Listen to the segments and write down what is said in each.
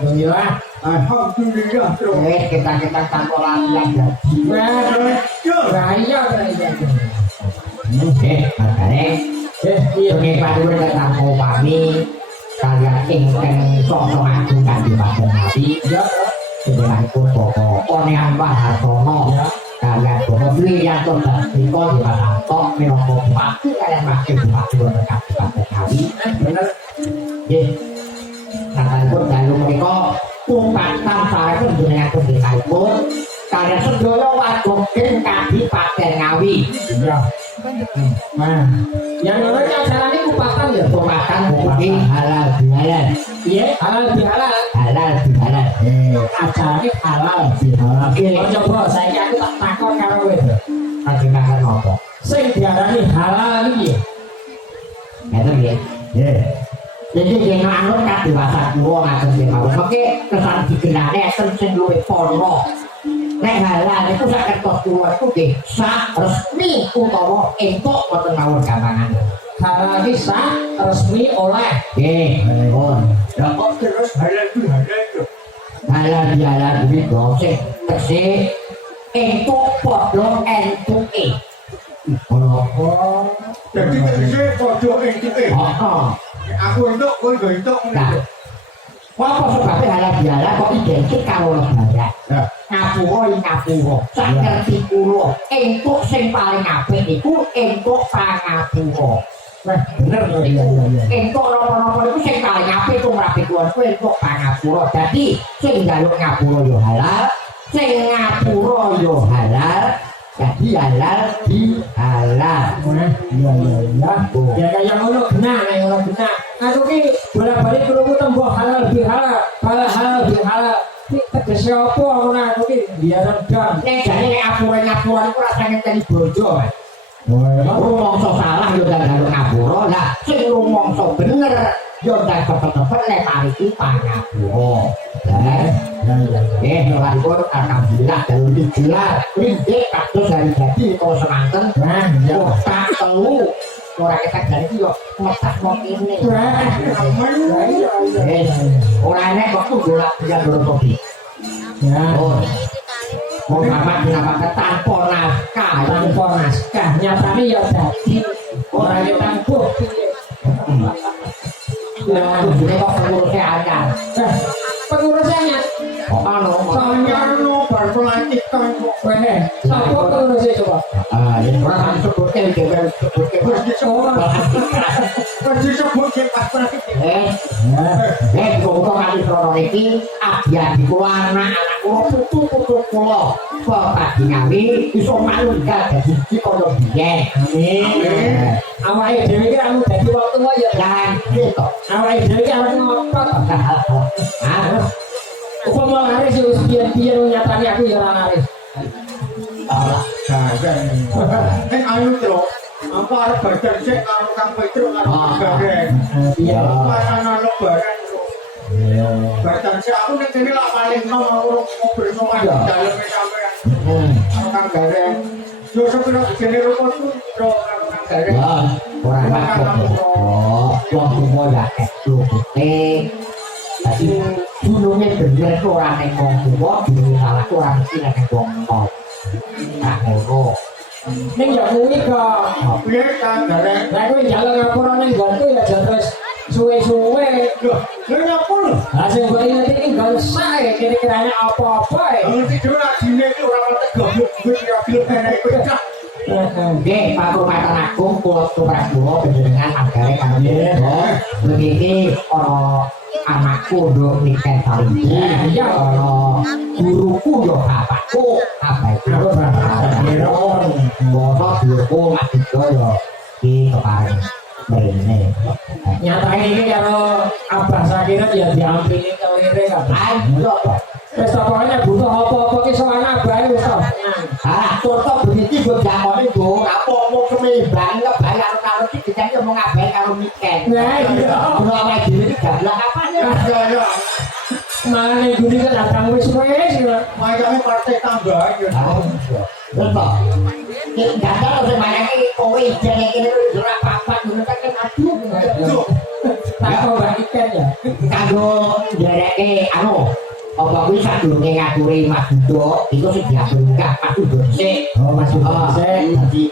Alhamdulillah. Alhamdulillah. Kita tanpa latihan jadi. Nah, iya. Makanya Oke, Pak Dua datang ke kami kalian ingkang sosok agung kanthi Paten Nabi sedherekipun Bapak Onehan Wahartono kalian Bapak Wiyantun Dasmiko di Patanto minangka bupati kalian wakil bupati wonten Kabupaten Ngawi bener nggih sampun dalu menika pumpatan sareng jenengan dhesaipun kalian sedaya warga Kabupaten Ngawi Iya. Nah, yang namanya acara ini kupatan ya, pumpatan bukti halal bihalal iya halal bihalal. halal bihalal Acara ini halal bihalal. Oke, coba saya aku tak takon karo kowe. panjenengan apa Sing diarani halal iki. ngeten nggih nggih jadi jeneng anut kadewasa kula ngaten mawon oke kesan digenane enten sing luwih pono nek halal itu sak kertos kula iku nggih sah resmi utawa entuk wonten mawon gampangan Halal iki sah resmi oleh. nggih mawon Ya kok terus halal itu. halal bihalal kuwi gosek tekse entuk padha entuke ono Jadi tegese podo entuke. heeh Aku entuk, kowe go entuk. nah apa sebabnya halal bihalal kok identik karo lebaran Ya. ngapura ngapura sak ngerti kula entuk sing paling apik iku entuk pangapura Nah, bener lho iya. entuk napa-napa iku sing paling apik ku mrapi kula kuwi entuk pangapura dadi sing njaluk ngapura yo halal sing ngapura yo halal jadi halal di halal Iya. Ya kayak ngono benar, kayak ngono benar. Aku ki bolak-balik krungu tembok halal bihalal, halal bihalal. Iki tegese apa ngono aku ki biar redam. nek jane nek ngapura iku rasane tadi bojo Mas. Wah, rumangsa salah yo njaluk ngapura lah sing rumangsa bener yo ndak cepet-cepet nek pariki pangapura lewatipun alhamdulillah dalu digelar inggih kados hari dadi kok semanten nah, iya. tak telu ora ketek jane iki yo ngetakno kene ora enek wektu golek biar ngrotobi Ya, mau bapak dinamakan tanpa naskah tanpa naskah nyatane ya dadi ora ditangguh. nah ini kok pengurusnya anyar Nah, pengurusnya kok anu Soalnya no bar pelantikan kok. weh, sapa pengurusnya coba? ini orang sebutnya juga sebutnya Wis dicoba. Wis disebut ke pas kok kali krono iki abian iku anak-anak kula putu-putu kula bapak Ngawi iso manunggal dadi iki kaya biyen amin Awake dhewe iki anu dadi wektu wae ya. lan gitu Awake dhewe iki arep ngotot. ah Upama laris wis biyen-biyen nyatane aku ya ora laris. Nek ayo tro. Apa arep badan sik karo Kang Petro karo Gareng. Iya. Mana lebaran. Badan sik aku nek kene lak paling nom aku ngobrol sama dalem sampean. Karo Kang Gareng. Yo sepiro jene rumput ku tro karo Kang Gareng. ora apa-apa wong tuwa ya ketu putih dadi dununge bener ora nek wong tuwa dununge salah ora mesti nek wong nom nah ngono Ning ya kuwi kok. Piye Kang Gareng? Lah kuwi njaluk ngapura ning nggonku ya terus suwe-suwe. Lho, lha nyapur. Lah sing kok inget iki gak sae kira-kiranya apa-apa ya. Ngerti dhewe nak dine iki ora pati goblok duit ya gelem enek kowe cah. nggih Pak Rumatan Agung kula turas kula panjenengan agare karo begini ana anakku nduk niken saliki ya ana guruku yo bapakku abaiku bono guruku matiku yo iki kepareng mrene Nyatane iki karo Abah Sakirat ya diampini kelire kan. ayo Wis pokoknya butuh apa-apa ki sowan Abah wis to. ah contoh begini gue jakone go apa omong semebang kebayang karo iki dijane omong abai karo niken Nah iya. ora wae dhewe iki gablak apa ya Ya. Mane guni kan datang wis ya. Makanya partai tambahan ya. betul nggak tahu semuanya ini kowe ijen yang ini ora papat ngono kan aduh Tak kok Mbak Iken ya. kanggo ndereke anu apa kuwi sadurunge ngaturi Mas Dudo iku sing diatur enggak Mas Dudo sik Oh, Mas Dudo sik. dadi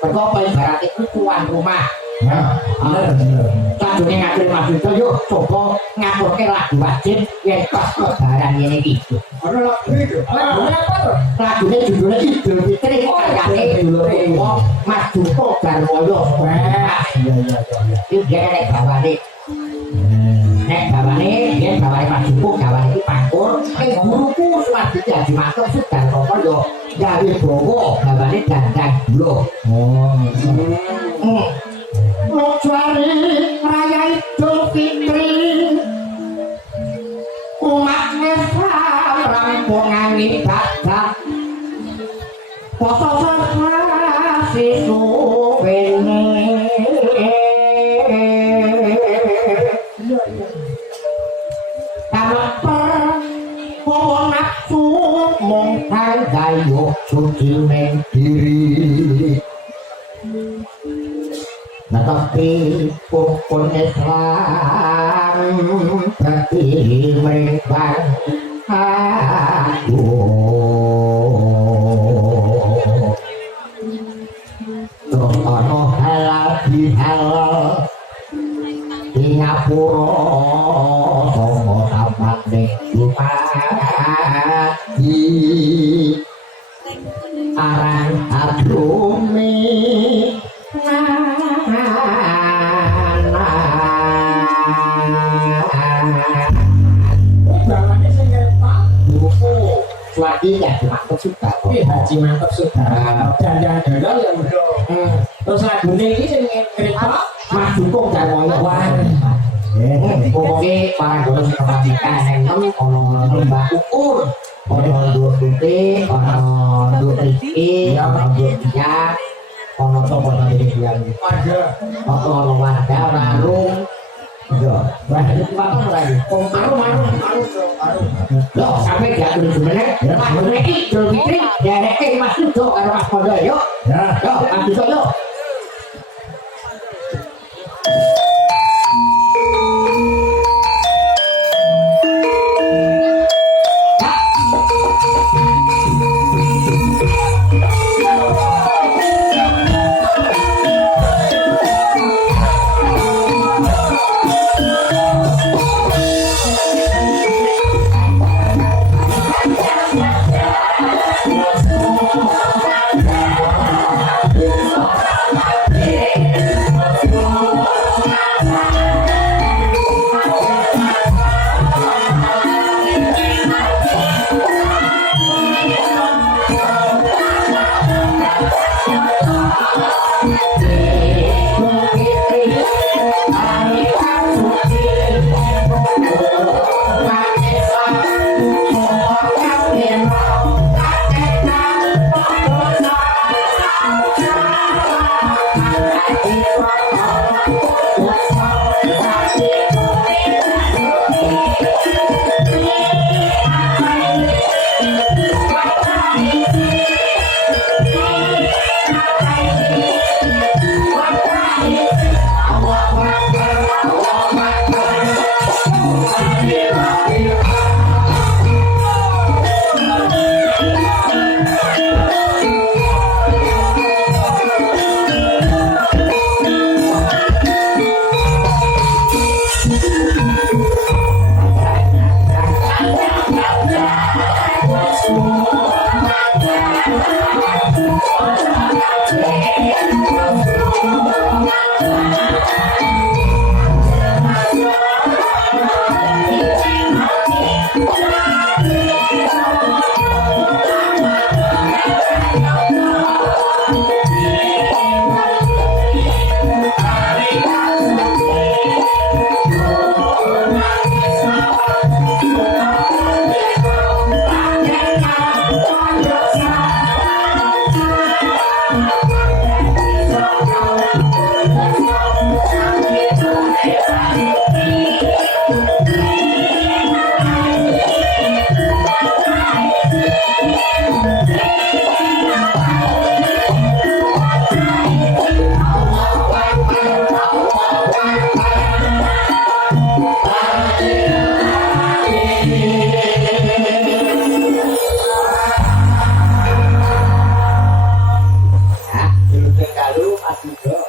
perko apa ibarat itu tuan rumah Ya, bener. sadurunge ngaturi Mas Dudo yuk coba ngaturke lagu wajib yen pas lebaran ngene iki Ada lagu itu. Lagunya apa tuh? lagune judulnya Idul Fitri karyane dulure wong Mas Dudo Darmoyo Iya. iki dia nek bawane nek bawane yen bawane Mas Dudo gawane iki pangkur guruku Mas Dudo jadi matur sudah kok yo gawe bowo gawane dandang gula Oh. Lojari raya Idul Fitri umat Islam rampungan ibadah poso sasi suwene kameper pomo nafsu mung gayo suci ning diri nah tapi pun Islam berarti mereka terus ono halal bihalal di ngapura sama tapak ning di aran adrumi Bawaannya sing ngerepak. Lagi ya mantap suka Tapi haji mantap sudah. Jangan gagal yang terus lagunya ini sing ngerepak. Mas dukung Darmoyo Wah. pokoknya para guru kepanikan yang ono lembah ukur ono dua putih ono dua rizki ono dua tiga ono sopo tadi bilang ono warga warung yo banyak apa lagi lo sampai jatuh sebenarnya mas ini Idul Fitri dari Mas Dudo karo Mas Kondo yuk yo Mas Dudo yuk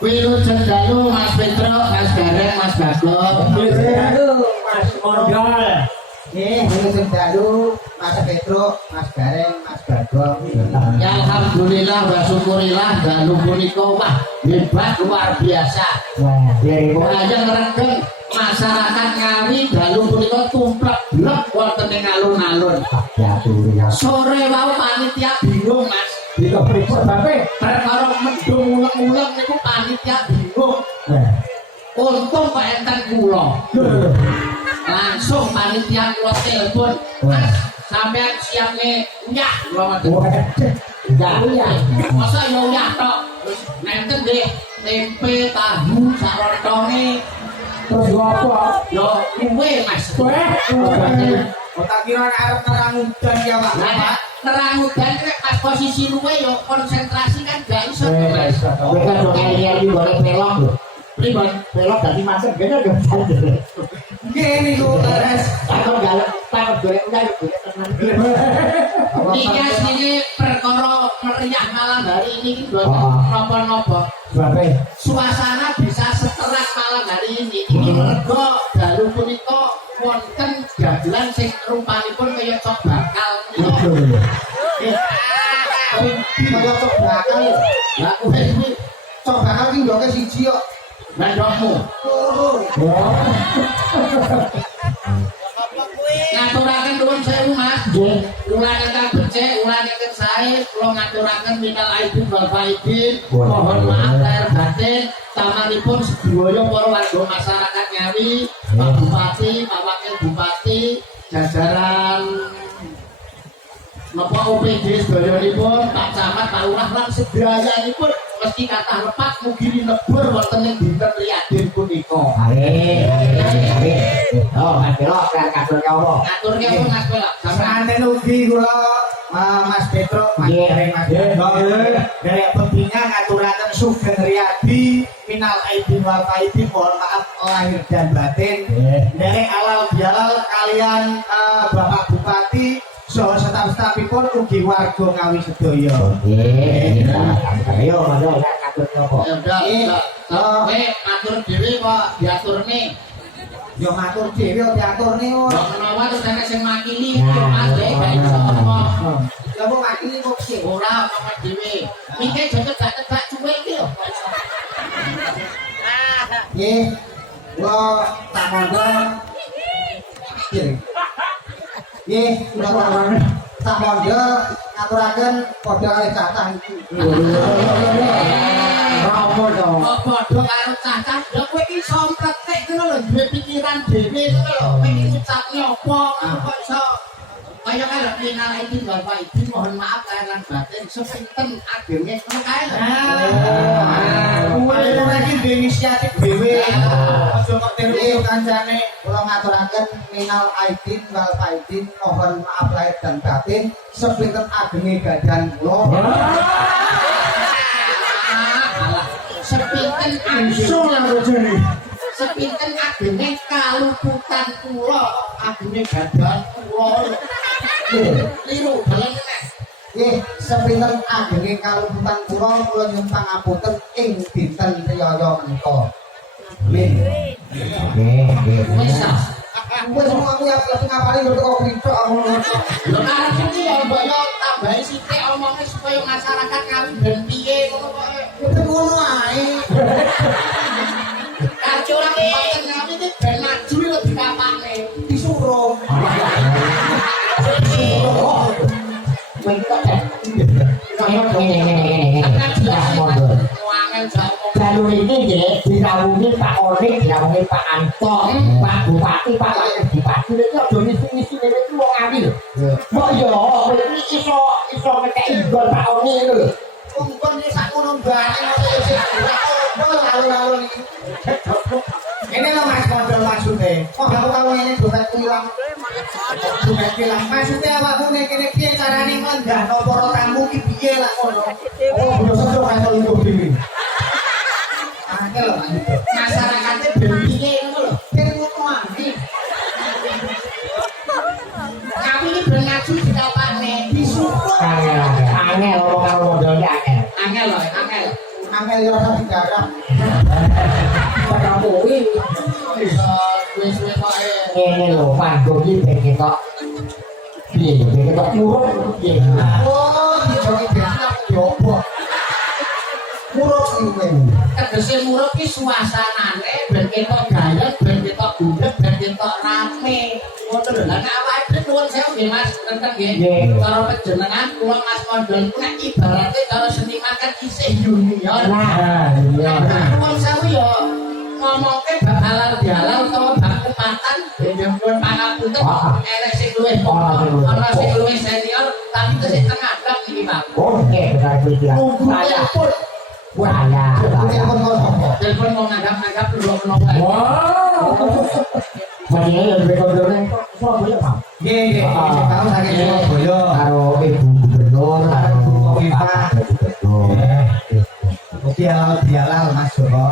Wilujeng dalu Mas Petro, Mas Gareng, Mas Bagong. Aduh, Mas Mondol. Wilujeng dalu Mas Petro, Mas Gareng, Mas Bagong. Ya alhamdulillah wa syukurillah dalu punika wah hebat luar biasa. Wayang regeng masyarakat Ngawi dalu punika tumplek blek wonten ing alun-alun. Sore wau panitia bingung Mas. Dika periksa sampai. Perkara mendung ulek-ulek niku panitia bingung. Untung Pak enten kula. Langsung panitia kula telepon, Mas, sampean siap nih uyah kula ngoten. Uyah. Masa ya uyah tok. Terus nenten nggih tempe tahu sarontone. Terus gua apa? Yo kuwe Mas. Tak kira arep terang udan ya Pak. Lah terang udan nek pas posisi luwe yo konsentrasi kan gak iso. Kowe kan dong lihat di goreng pelok lho. Pripun? Pelok dadi macet gene gak ada. Nggih niku leres. Takon galak, takon golek udah golek tenan. Iki asline perkara meriah malam hari ini mboten napa-napa. Bapak, Suasana bisa seterak malam hari ini. Ini mergo dalu punika wonten dagelan sing rupanipun kaya cok bakal. Kaya cok bakal. Lah kuwi iki Cok bakal ki ndoke siji kok. ndokmu. Ngaturaken nuwun sewu Mas. Kula ingkang becik, kula ingkang sae, kula ngaturaken minal aidin wal faidin. Mohon maaf lahir batin. Tamanipun sedaya para warga masyarakat Ngawi, Pak Bupati, Pak Wakil Bupati, jajaran Napa OPD sedayanipun, Pak Camat, Pak Lurah lan sedayanipun mesti kathah lepat mugi lebur wonten ing dinten Riyadin punika. amin. Oh, Mas Pelok kan katurke apa? Ngaturke pun Mas Pelok. Sampeyan Sampeyan ugi kula Mas Petro, Mas Gareng, Mas Bagong. Dari pembina ngaturaken sugeng riyadi minal aidin wal faidin, mohon maaf lahir dan batin. Dari alal bialal kalian Bapak Bupati saha staf-stafipun ugi warga Ngawi sedaya. Ayo, Mas, katurke apa? ya udah. Kowe ngatur dhewe kok diaturne. Yo matur dhewe diaturne kok. Kok menawa terus ana sing makili, yo Mas dhewe gak iso ngomong. Lah kok makili kok piye? Ora ngomong dhewe. Mikir jajak-jajak cuwil iki lho. Nggih. Kula tak monggo. Nggih. Nggih, kula tak monggo ngaturaken padha kalih cathah iki. Apa dong? Kok padha karo cacah, lha kowe iki sompretek ngono lho, duwe pikiran dhewe ngono lho. Kowe iki ucapne apa kok iso kaya karo final iki Bapak Ibu mohon maaf lahir lan batin sepinten agenge ngono kae lho. Kuwi lagi dhewe inisiatif dhewe. Aja kok tiru kancane. Kula ngaturaken minal aidin wal faidin, mohon maaf lahir dan batin sepinten agenge gadan kula. Alah, sepinten Langsung lah bojone. sepinten agene kaluputan kula agene gadan kula. Liru dalan nek Nggih, sepinten agenge kalumputan kula nyuwun pangapunten ing dinten riyaya menika. Amin. wis Wis aku ya ngapali kok kok pritok aku. lho arep iki ya mbok yo tambahi sithik omonge supaya masyarakat Ngawi ben piye ngono kok. Kudu ngono ae. Karjo ora kepeken Ngawi iki ben maju lho dikapane. Disuruh. Lalu ini ya dirawungi Pak Orik, dirawungi Pak Anto, Pak Bupati, Pak Wakil Bupati. Itu ada misi-misi itu mau ngambil. Mau ya, ini iso ngekei gol Pak Orik itu loh. Kumpul iki sak ngono bae lalu-lalu iki. Ini lho Mas Mondol maksude. Kok aku ini dompet ilang. Dompet ilang. Maksudnya awakmu nek kene piye carane nglendahno para tamu ki piye lah ngono. Oh, biasa kok kaya lugu dhewe. Angel lho Mas. Masyarakate ben piye ngono lho. Kene ngono ae. Ngawi iki ben maju dikapane. Disuruh. Angel ngomong karo modalnya angel. Angel lho, angel. Angel meli rasa digarap. Pada kuwi Bisa wis-wis wae. Ngene lho, panggung iki ben ketok. Piye ya, ben ketok murung piye. Oh, dijoki bensin aku jopo. Muruk iki. Tegese murung ki suasanane ben ketok gaya, ben ketok gundhek, ben ketok rame. Ngono lho. Lah nek awake nuwun sewu nggih Mas, tentang nggih. Cara panjenengan kula Mas Mondol ku nek ibarate cara seniman kan isih junior. nah iya Nuwun sewu ya ngomongke bab halal bihalal utawa bab kepatan ben nyuwun pangapunten elek sing luwih ana sing luwih senior tapi tesih tengah blak iki Pak. Oke, benar kuwi. Saya pun Telepon kok sapa? telepon mau nganggap-nganggap lu menolak. wow Jadi ya lebih kontrolnya Surabaya Pak. Nggih, nggih. Tahu saking Surabaya. Karo Ibu Gubernur, karo Kofifa. Gubernur. Dialal Mas Joko.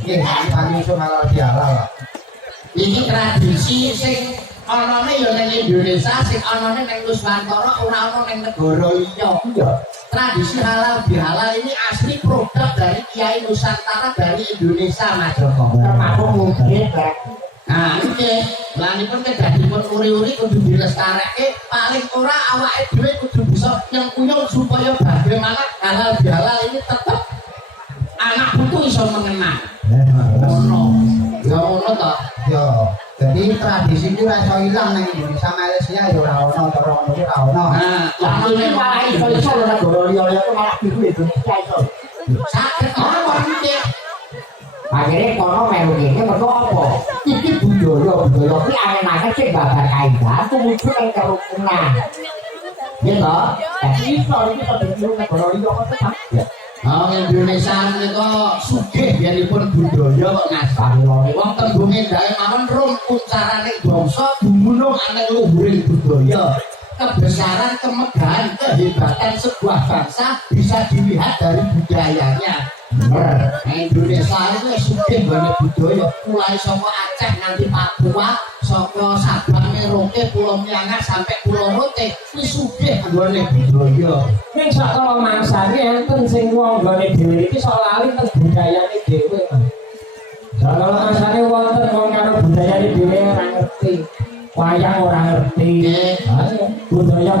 Nggih, kami iso halal dialal. Ini tradisi sing anane ya ning Indonesia, sing anane ning Nuswantara, ora ana ning negara liya. Tradisi halal bihalal ini asli produk dari Kiai Nusantara dari Indonesia Mas Joko. Termasuk mungkin nah ini lah ini pun kedadipun uri-uri kudu dilestareke paling ora awake dhewe kudu bisa nyengkuyung supaya bagaimana halal bihalal ini tetap anak putu iso mengenang ngono ya ngono to Yo, jadi tradisi itu ora iso ilang nang Indonesia Malaysia ya ora ono, ora ono ora ono. nah lan nek malah iso negara liya itu malah iku Indonesia iso sakit ora iki akhirnya kono melu ini mergo apa? Iki budaya kuwi aneh-aneh sing babar kaidah muncul ing kerukunan. Ya toh? Dadi iso iki kok ditiru negara liya kok tetap. Oh, Indonesia menika sugih yenipun budaya kok ngasani wong tembunge ndae mawon rum ucarane bangsa dumunung ana luhuring budaya. Kebesaran, kemegahan, kehebatan sebuah bangsa bisa dilihat dari budayanya. Indonesia itu sugih banget budaya mulai saka Aceh nanti Papua saka Sabang Merauke Pulau Myanmar sampai Pulau Rote wis sugih nggone budaya ning sakala mangsane enten sing wong nggone dhewe iki sok lali teng budayane dhewe sakala mangsane wonten wong karo budayane dhewe ora ngerti wayang ora ngerti budaya